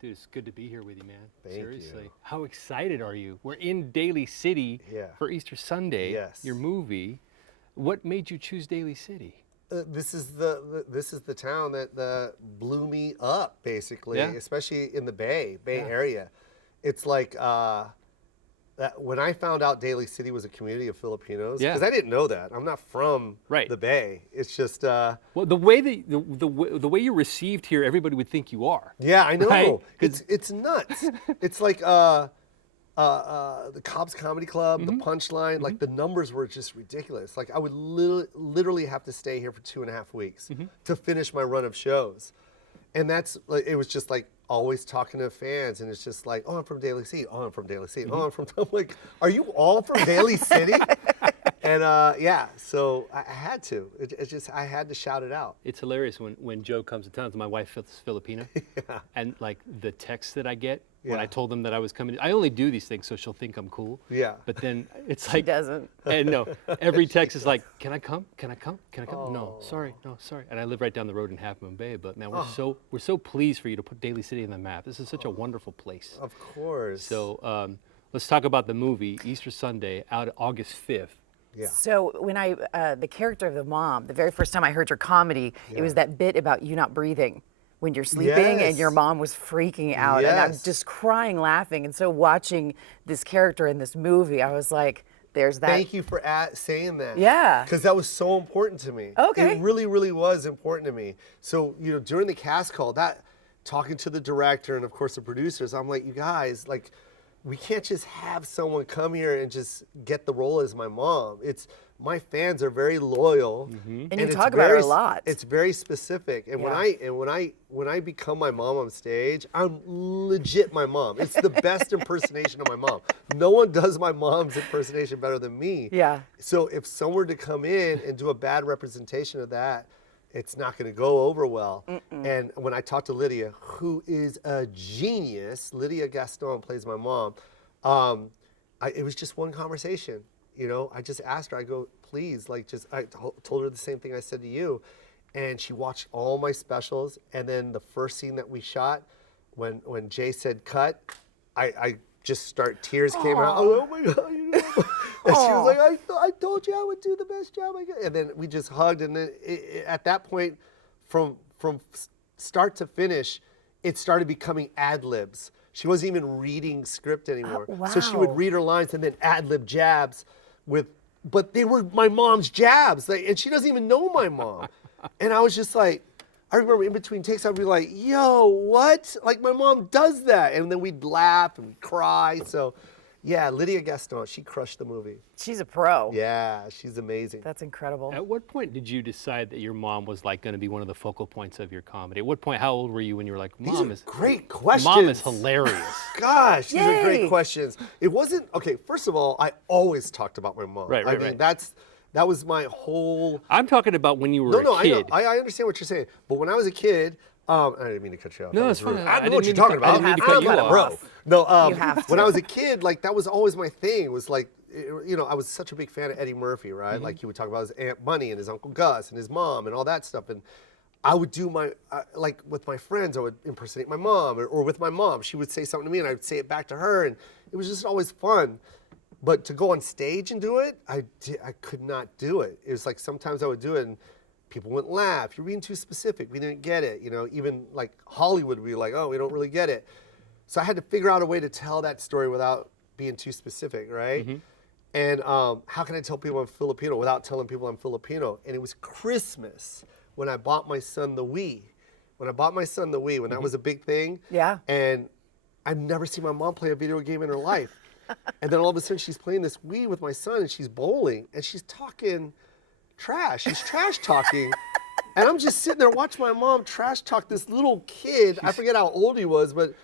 Dude, it's good to be here with you, man. Thank Seriously. you. How excited are you? We're in Daly City for Easter Sunday, Yes. your movie. What made you choose Daly City? This is the town that blew me up, basically, especially in the Bay Area. It's like that when I found out Daly City was a community of Filipinos, because I didn't know that. I'm not from the Bay. It's just well, the way the way you're received here, everybody would think you are. Yeah, I know. Right? It's nuts. It's like the Cobb's Comedy Club, the Punchline, like the numbers were just ridiculous. Like I would literally have to stay here for 2.5 weeks to finish my run of shows. And that's like, it was just like always talking to fans, and it's just like, oh, I'm from Daly City. Oh, I'm from Daly City. Oh, I'm like, are you all from Daly City? And so I had to. It's just, I had to shout it out. It's hilarious when Joe comes to town. My wife is Filipino, and like the texts that I get when I told them that I was coming. I only do these things so she'll think I'm cool. Yeah. But then it's like, she doesn't. And no, every text is like, can I come? Can I come? Can I come? Oh. No, sorry. And I live right down the road in Half Moon Bay. But man, we're so pleased for you to put Daly City on the map. This is such a wonderful place. Of course. So let's talk about the movie Easter Sunday, out August 5th. Yeah. So when the character of the mom, the very first time I heard your comedy, it was that bit about you not breathing when you're sleeping, and your mom was freaking out, and I'm just crying laughing. And so watching this character in this movie, I was like, there's that. Thank you for saying that. Yeah. Because that was so important to me. Okay. It really, really was important to me. So, during the cast call, talking to the director and of course the producers, I'm like, you guys, like, we can't just have someone come here and just get the role as my mom. My fans are very loyal, and you talk about her a lot. It's very specific, and when I become my mom on stage, I'm legit my mom. It's the best impersonation of my mom. No one does my mom's impersonation better than me. Yeah. So if someone were to come in and do a bad representation of that, it's not going to go over well. And when I talked to Lydia, who is a genius, Lydia Gaston plays my mom, it was just one conversation. I just asked her, I go, please, I told her the same thing I said to you. And she watched all my specials. And then the first scene that we shot, when Jay said cut, tears came out. Oh my God. And she was like, I told you I would do the best job I could. And then we just hugged. And then at that point, from start to finish, it started becoming ad-libs. She wasn't even reading script anymore. Wow. So she would read her lines and then ad-lib jabs but they were my mom's jabs. And she doesn't even know my mom. And I was just like, I remember in between takes, I'd be like, yo, what? Like my mom does that. And then we'd laugh and we'd cry. So yeah, Lydia Gaston, she crushed the movie. She's a pro. Yeah, she's amazing. That's incredible. At what point did you decide that your mom was like going to be one of the focal points of your comedy? At what point, how old were you when you were like, Mom is great questions. Mom is hilarious. Gosh, these are great questions. It wasn't, okay, first of all, I always talked about my mom. Right. That was my whole... I'm talking about when you were a kid. I understand what you're saying. But when I was a kid, I didn't mean to cut you off. No, it's fine. I know what you're talking about. I didn't mean to cut you off. Bro. No, You have to. when I was a kid, like that was always my thing. It was like, I was such a big fan of Eddie Murphy, right? Like he would talk about his Aunt Bunny and his Uncle Gus and his mom and all that stuff. And I would do like with my friends, I would impersonate my mom or with my mom. She would say something to me and I would say it back to her. And it was just always fun. But to go on stage and do it, I could not do it. It was like sometimes I would do it and people wouldn't laugh. You're being too specific. We didn't get it. Even like Hollywood would be like, oh, we don't really get it. So I had to figure out a way to tell that story without being too specific, right? And how can I tell people I'm Filipino without telling people I'm Filipino? And it was Christmas when I bought my son the Wii. When that was a big thing. Yeah. And I've never seen my mom play a video game in her life. And then all of a sudden she's playing this Wii with my son and she's bowling and she's talking trash. She's trash talking. And I'm just sitting there watching my mom trash talk this little kid. I forget how old he was, but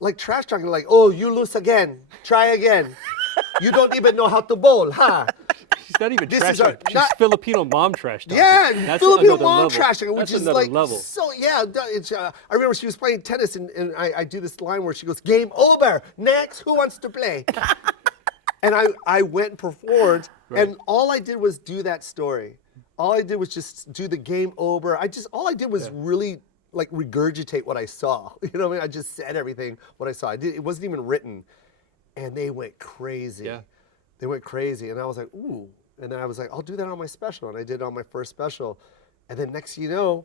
like trash talking, like, oh, you lose again. Try again. You don't even know how to bowl, huh? She's not even trash talking. She's Filipino mom trash talking. Yeah, that's Filipino mom trash talking, which that's is another like level. so. Yeah, I remember she was playing tennis, and I do this line where she goes, "Game over. Next, who wants to play?" And I went and performed, and all I did was do that story. All I did was just do the game over. All I did was really like regurgitate what I saw. You know what I mean? I just said everything what I saw. It wasn't even written, and they went crazy. Yeah. They went crazy, and I was like, ooh. And then I was like, I'll do that on my special, and I did it on my first special, and then next thing you know,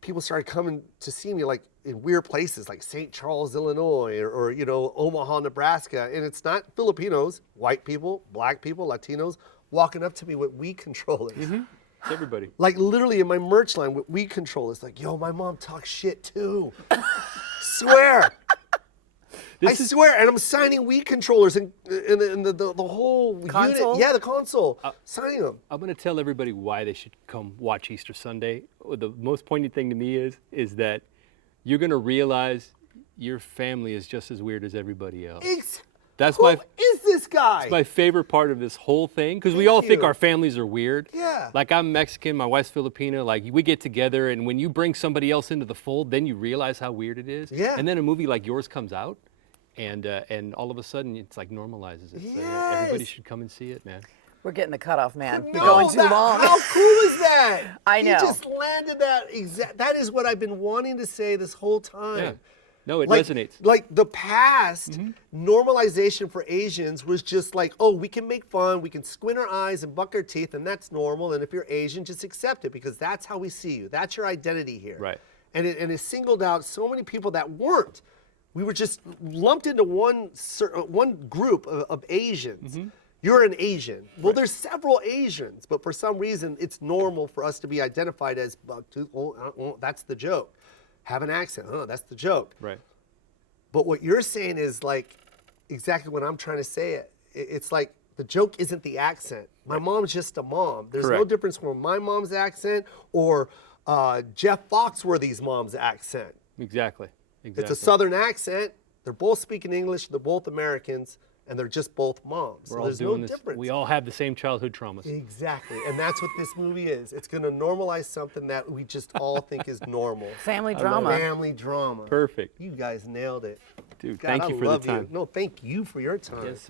people started coming to see me like in weird places like St. Charles, Illinois, or you know, Omaha, Nebraska, and it's not Filipinos, white people, black people, Latinos walking up to me with weed controllers. Mm-hmm. It's everybody. Like literally in my merch line with weed controllers, like, yo, my mom talks shit too. Swear. I swear, and I'm signing weed controllers and the whole console? unit. Yeah, the console. Signing them. I'm going to tell everybody why they should come watch Easter Sunday. The most poignant thing to me is that you're going to realize your family is just as weird as everybody else. That's Who is this guy? That's my favorite part of this whole thing, because we all think our families are weird. Yeah. Like, I'm Mexican, my wife's Filipino. Like, we get together, and when you bring somebody else into the fold, then you realize how weird it is. Yeah. And then a movie like yours comes out, and all of a sudden it's like normalizes it. So, yeah, everybody should come and see it, man. We're getting the cutoff, man. No, You're going too long. How cool is that? I know. You just landed that. That is what I've been wanting to say this whole time. Yeah. No, it resonates. Like the past normalization for Asians was just like, oh, we can make fun, we can squint our eyes and buck our teeth, and that's normal. And if you're Asian, just accept it because that's how we see you. That's your identity here. Right. And it singled out so many people that weren't. We were just lumped into one group of Asians. You're an Asian. Well, there's several Asians, but for some reason, it's normal for us to be identified as bucktooth. Oh, that's the joke. Have an accent. Oh, that's the joke. Right. But what you're saying is like exactly what I'm trying to say. It's like the joke isn't the accent. My mom's just a mom. There's no difference from my mom's accent or Jeff Foxworthy's mom's accent. Exactly. It's a Southern accent. They're both speaking English. They're both Americans. And they're just both moms. We're So all there's doing no this. difference. We all have the same childhood traumas. Exactly. And that's what this movie is. It's going to normalize something that we just all think is normal. Family drama. Family drama. Perfect. You guys nailed it. Dude, God, thank I you for the love time. you. No, thank you for your time. Yes,